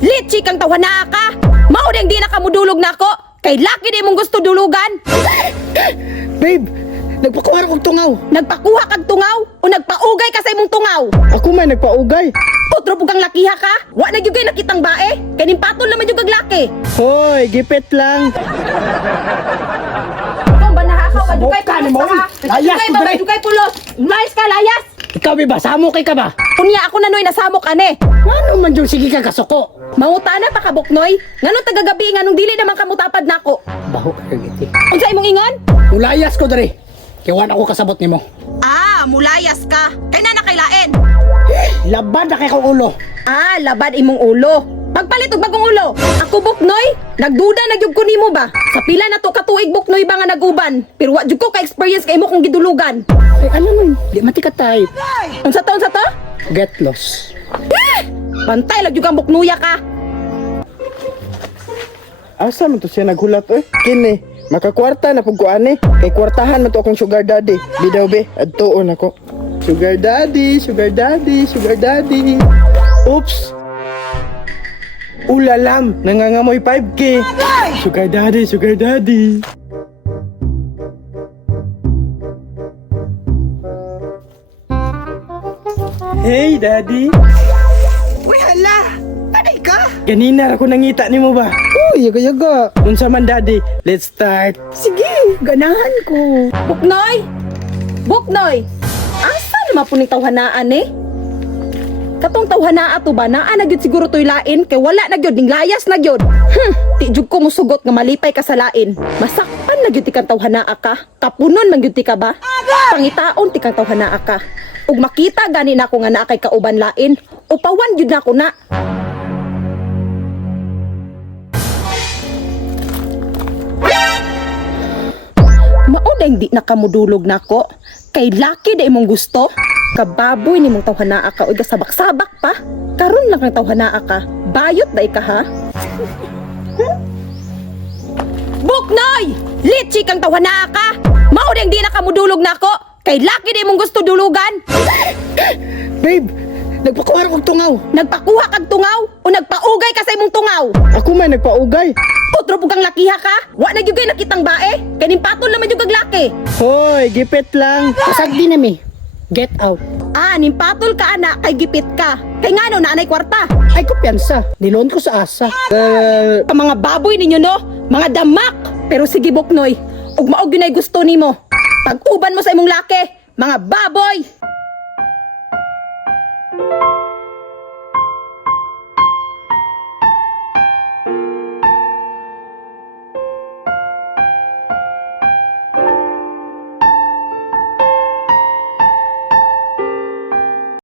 Litchi kang tawana ka. Mao ding di na kamudulog nako. Kay laki di mong gusto dulugan. Babe, nagpakuha kong tungaw. Nagpakuha kag tungaw o nagpaugay ka sa imong tungaw. Ako man nagpaugay. Putro pugang lakiha ka. Wa na gyud kay nakitang bae. Kay nimpatol naman gyud kag laki. Hoy, gipit lang. Kung ba nakakaw ka Sabok ka ni mo, eh. Layas, Dugay ba dugay. dugay pulos. Layas ka layas. Ikaw, ba? Samo kay ka ba? Kunya ako nanoy nasamok ane. Ano man yung sige ka kasuko? Mangutana pa ka buknoy. Ngano tagagabi nganong dili naman kamutapad nako. Baho ka giti. Unsa imong ingon? Ulayas ko dere. Kiwan ako kasabot nimo. Ah, mulayas ka. Kay na nakailain. Labad na kay kang ulo. Ah, labad imong ulo. Pagpalit og bagong ulo. Ako buknoy, nagduda na gyud ko nimo ba? Sa pila na to katuig buknoy ba nga naguban? Pero wa jud ko ka experience kay mo kung gidulugan. Ay, ano nun? Di mati ka type. Unsa to? Get lost. Pantay lang jud kang buknuya ka. Asa man to siya naghulat eh? Kini, makakwarta na pagkuan eh. Kay kwartahan man to akong sugar daddy. Bidaw be, adtuon ako. Sugar daddy, sugar daddy, sugar daddy. Oops! Ulalam, nangangamoy 5K. Sugar daddy, sugar daddy. Hey daddy. Uy, hala! Anay ka? Ganina ako nangita nimo ba? Uy, yaga-yaga. Unsa man daddy, let's start. Sige, ganahan ko. Buknoy! Buknoy! Asa naman po ning tawhanaan eh? Katong tawhanaa to ba? Naa na gyud siguro to'y lain kay wala na gyud ning layas na gyud. Ti jud ko musugot nga malipay ka sa lain. Masakpan na gyud ti kang tawhanaa ka. Kapunon man gyud ti ka ba? Pangitaon ti kang tawhanaa ka. Ug makita gani na ako nga naa kay kauban lain, upawan gyud na ako na. Maunay di nakamudulog nako. Kay laki da imong gusto. Kababoy ni mong tawhanaa ka o sabak-sabak pa. Karon lang kang tawhanaa ka. Bayot da ka ha? Buknoy! Litchi kang tawhanaa ka. Mao ding di nakamudulog nako. Kay laki di mong gusto dulugan. Babe, nagpakuha kong tungaw. Nagpakuha kag tungaw o nagpaugay ka sa imong tungaw. Ako man nagpaugay. Putro pugang lakiha ka. Wa na gyud kay nakitang bae. Kay nimpatol naman gyud kag laki. Hoy, gipit lang. Kasagdi na mi. Get out. Ah, nimpatol ka ana kay gipit ka. Kay ngano naanay kwarta. Ay, kumpiyansa. Niloon ko sa asa. Pa mga baboy ninyo no, mga damak. Pero sige Buknoy, ug maog yun ay gusto nimo. Pag-uban mo sa imong laki, mga baboy.